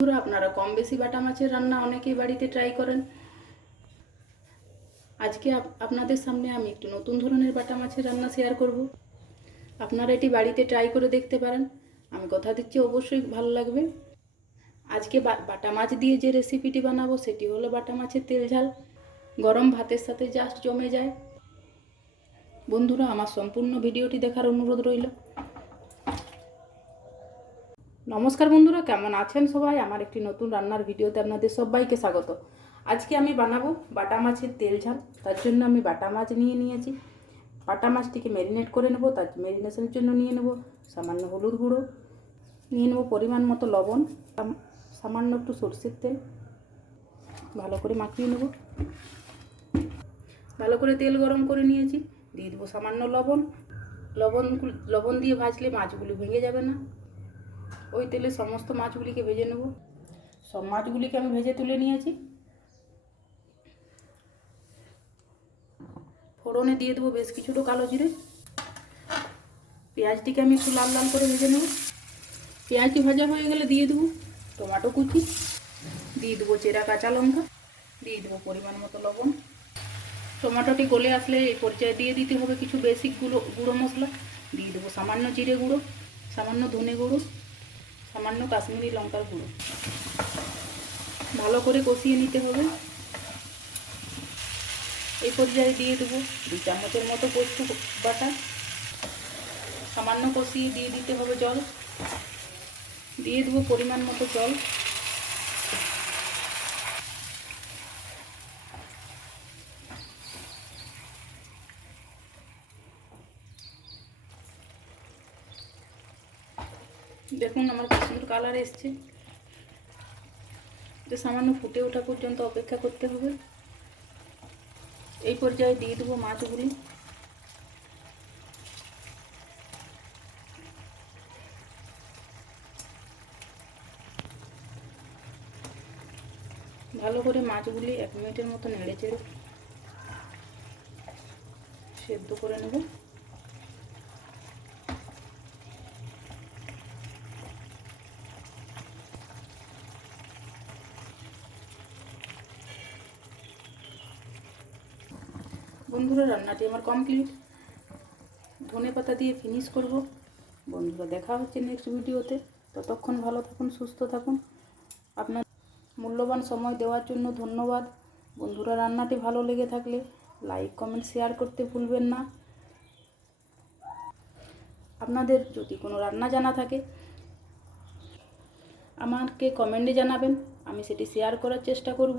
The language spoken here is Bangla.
বন্ধুরা, আপনারা কম বেশি বাটা মাছের রান্না অনেকেই বাড়িতে ট্রাই করেন। আজকে আপনাদের সামনে আমি একটু নতুন ধরনের বাটা মাছের রান্না শেয়ার করব। আপনারা এটি বাড়িতে ট্রাই করে দেখতে পারেন। আমি কথা দিচ্ছি, অবশ্যই ভালো লাগবে। আজকে বাটা মাছ দিয়ে যে রেসিপিটি বানাবো, সেটি হলো বাটা মাছের তেল ঝাল। গরম ভাতের সাথে জাস্ট জমে যায়। বন্ধুরা, আমার সম্পূর্ণ ভিডিওটি দেখার অনুরোধ রইল। নমস্কার বন্ধুরা, কেমন আছেন সবাই? আমার একটি নতুন রান্নার ভিডিওতে আপনাদের সবাইকে স্বাগত। আজকে আমি বানাবো বাটা মাছের তেল ঝাল। তার জন্য আমি বাটা মাছ নিয়ে নিয়েছি। বাটা মাছটিকে ম্যারিনেট করে নেব, তার ম্যারিনেশনের জন্য নিয়ে নেব সামান্য হলুদ গুঁড়ো, নিয়ে নেব পরিমাণ মতো লবণ সামান্য একটু সর্ষের তেল। ভালো করে মাখিয়ে নেব। ভালো করে তেল গরম করে নিয়েছি। দিয়ে দেবো সামান্য লবণ। লবণ লবণ দিয়ে ভাজলে মাছগুলি ভেঙে যাবে না। ওই তেলে সমস্ত মাছগুলিকে ভেজে নেব। সব মাছগুলিকে আমি ভেজে তুলে নিয়েছি। ফোড়নে দিয়ে দেবো বেশ কিছুটা কালো জিরে। পেঁয়াজটিকে আমি একটু লাল লাল করে ভেজে নেব। পেঁয়াজটি ভাজা হয়ে গেলে দিয়ে দেবো টমেটো কুচি। দিয়ে দেবো চেরা কাঁচা লঙ্কা। দিয়ে দেবো পরিমাণ মতো লবণ। টমেটোটি গলে আসলে এই পর্যায়ে দিয়ে দিতে হবে কিছু বেসিক গুঁড়ো গুঁড়ো মশলা। দিয়ে দেবো সামান্য জিরে গুঁড়ো, সামান্য ধনে গুঁড়ো। সামান্য কাশ্মীরি লঙ্কার গুঁড়ো। ভালো করে কষিয়ে নিতে হবে। এই পর্যায়ে দিয়ে দেবো দু চামচের মতো পোস্ত বাটা। সামান্য কষিয়ে দিয়ে দিতে হবে জল। দিয়ে দেবো পরিমাণ মতো জল। দেখুন আমার কি সুন্দর কালার এসছে। এটা সামান্য ফুটে ওঠা পর্যন্ত অপেক্ষা করতে হবে। এই পর্যায়ে দিয়ে দেবো মাছগুলি। ভালো করে মাছগুলি এক মিনিটের মতো নেড়ে চেড়ে সেদ্ধ করে নেব। বন্ধুরা, রান্নাটি আমার কমপ্লিট ধনে পাতা দিয়ে ফিনিশ করব। বন্ধুরা, দেখা হচ্ছে নেক্সট ভিডিওতে। ততক্ষণ ভালো থাকুন, সুস্থ থাকুন। আপনার মূল্যবান সময় দেওয়ার জন্য ধন্যবাদ। বন্ধুরা, রান্নাটি ভালো লেগে থাকলে লাইক কমেন্ট শেয়ার করতে ভুলবেন না। আপনাদের যদি কোনো রান্না জানা থাকে, আমাকে কমেন্টে জানাবেন। আমি সেটি শেয়ার করার চেষ্টা করব।